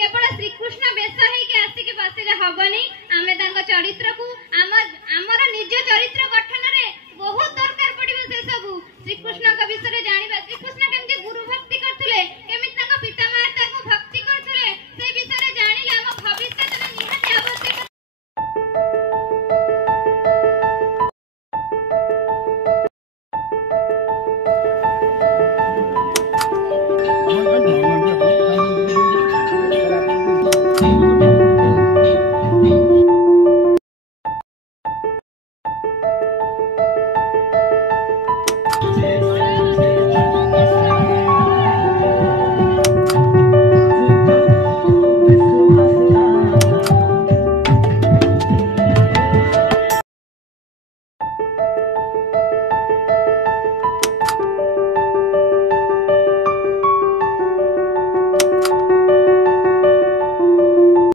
केवल श्रीकृष्ण बेश होइके आसिके बसिले हबनी आमे तांको चरित्र को आमर निज चरित्र गठन रे बहुत दरकार पड़िबो से सब श्रीकृष्ण का विषय जानिबा श्रीकृष्ण केमति गुरु भक्ति करथुले केमति तांको पिता माता को